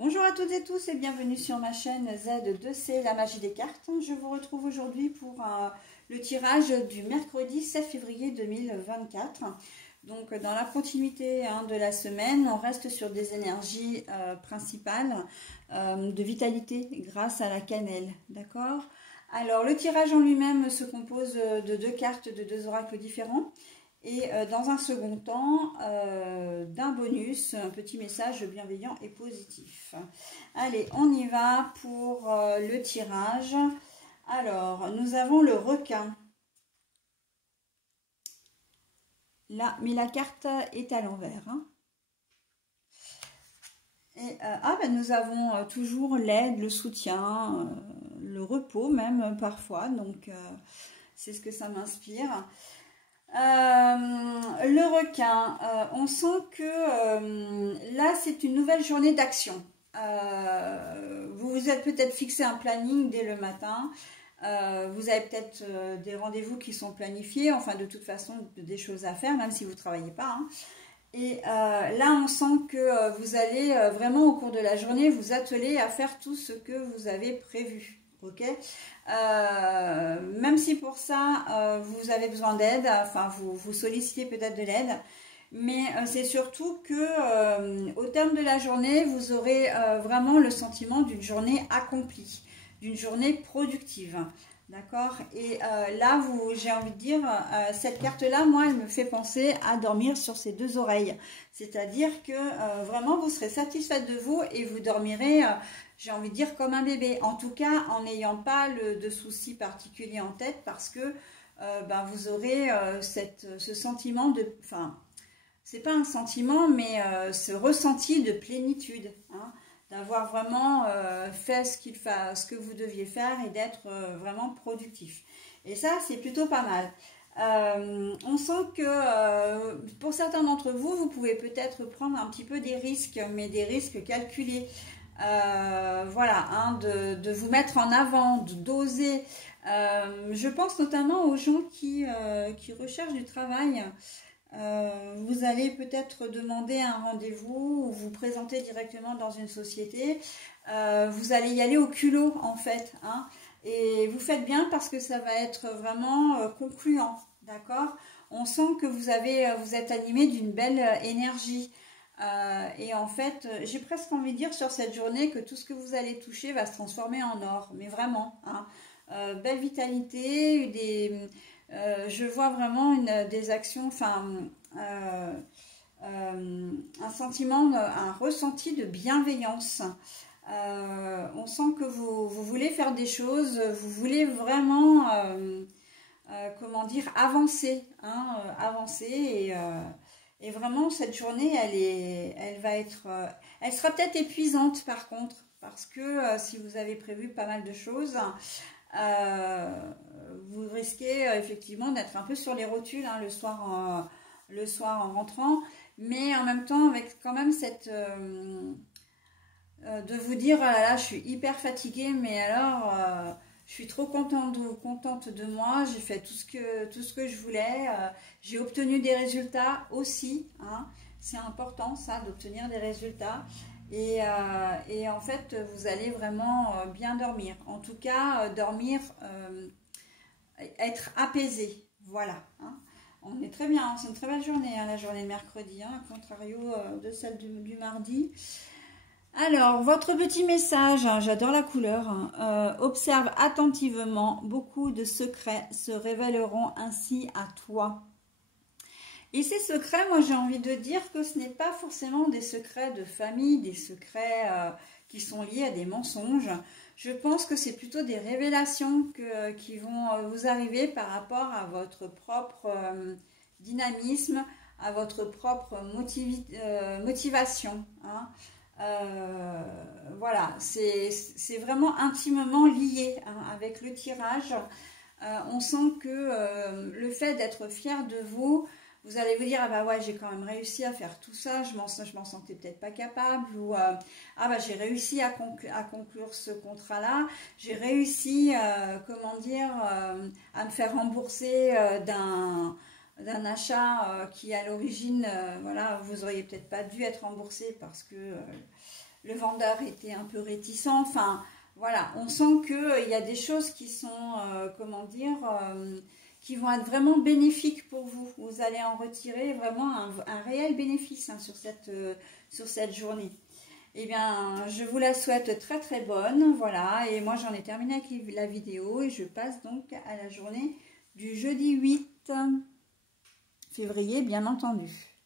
Bonjour à toutes et tous et bienvenue sur ma chaîne Z2C, la magie des cartes. Je vous retrouve aujourd'hui pour le tirage du mercredi 7 février 2024. Donc dans la continuité de la semaine, on reste sur des énergies principales de vitalité grâce à la cannelle. D'accord ? Alors le tirage en lui-même se compose de deux cartes de deux oracles différents. Et dans un second temps, d'un bonus, un petit message bienveillant et positif. Allez, on y va pour le tirage. Alors, nous avons le requin. Là, mais la carte est à l'envers. Hein. Et, nous avons toujours l'aide, le soutien, le repos même parfois. Donc, c'est ce que ça m'inspire. Le requin, on sent que là c'est une nouvelle journée d'action. Vous vous êtes peut-être fixé un planning dès le matin. Vous avez peut-être des rendez-vous qui sont planifiés, enfin de toute façon des choses à faire même si vous ne travaillez pas. Hein. Et là on sent que vous allez vraiment au cours de la journée vous atteler à faire tout ce que vous avez prévu. Ok, même si pour ça vous avez besoin d'aide, enfin vous sollicitez peut-être de l'aide, mais c'est surtout que au terme de la journée vous aurez vraiment le sentiment d'une journée accomplie, d'une journée productive. D'accord. Et là, j'ai envie de dire, cette carte-là, moi, elle me fait penser à dormir sur ses deux oreilles. C'est-à-dire que vraiment, vous serez satisfaite de vous et vous dormirez, j'ai envie de dire, comme un bébé. En tout cas, en n'ayant pas de soucis particuliers en tête parce que vous aurez ce sentiment de... Enfin, c'est pas un sentiment, mais ce ressenti de plénitude, hein, d'avoir vraiment fait ce que vous deviez faire et d'être vraiment productif. Et ça, c'est plutôt pas mal. On sent que pour certains d'entre vous, vous pouvez peut-être prendre un petit peu des risques, mais des risques calculés. Voilà, hein, de vous mettre en avant, d'oser. Je pense notamment aux gens qui recherchent du travail. Vous allez peut-être demander un rendez-vous ou vous présenter directement dans une société. Vous allez y aller au culot en fait. Hein, et vous faites bien parce que ça va être vraiment concluant. D'accord ? On sent que vous êtes animé d'une belle énergie. Et en fait, j'ai presque envie de dire sur cette journée que tout ce que vous allez toucher va se transformer en or. Mais vraiment, hein, belle vitalité, je vois vraiment des actions, enfin, un sentiment, un ressenti de bienveillance. On sent que vous voulez faire des choses, vous voulez vraiment, comment dire, avancer, hein, avancer et vraiment cette journée, elle sera peut-être épuisante par contre, parce que si vous avez prévu pas mal de choses, vous risquez effectivement d'être un peu sur les rotules hein, le soir en rentrant, mais en même temps avec quand même cette de vous dire oh là là je suis hyper fatiguée, mais alors je suis trop contente de moi, j'ai fait tout ce que je voulais, j'ai obtenu des résultats aussi, hein, c'est important ça d'obtenir des résultats. Et en fait, vous allez vraiment bien dormir. En tout cas, dormir, être apaisé. Voilà. Hein. On est très bien. C'est une très belle journée, hein, la journée de mercredi, hein, à contrario de celle du mardi. Alors, votre petit message, hein, j'adore la couleur. Hein, observe attentivement. Beaucoup de secrets se révéleront ainsi à toi. Et ces secrets, moi j'ai envie de dire que ce n'est pas forcément des secrets de famille, des secrets qui sont liés à des mensonges. Je pense que c'est plutôt des révélations qui vont vous arriver par rapport à votre propre dynamisme, à votre propre motivation. Hein. Voilà, c'est vraiment intimement lié hein, avec le tirage. On sent que le fait d'être fier de vous, vous allez vous dire, ah bah ouais, j'ai quand même réussi à faire tout ça, je m'en sentais peut-être pas capable, ou ah bah j'ai réussi à conclure ce contrat-là, j'ai réussi, comment dire, à me faire rembourser d'un achat qui à l'origine, voilà, vous auriez peut-être pas dû être remboursé parce que le vendeur était un peu réticent. Enfin, voilà, on sent qu'il y a des choses qui sont, comment dire, qui vont être vraiment bénéfiques pour vous. Vous allez en retirer vraiment un réel bénéfice hein, sur cette journée. Eh bien, je vous la souhaite très très bonne, voilà, et moi j'en ai terminé avec la vidéo et je passe donc à la journée du jeudi 8 février, bien entendu.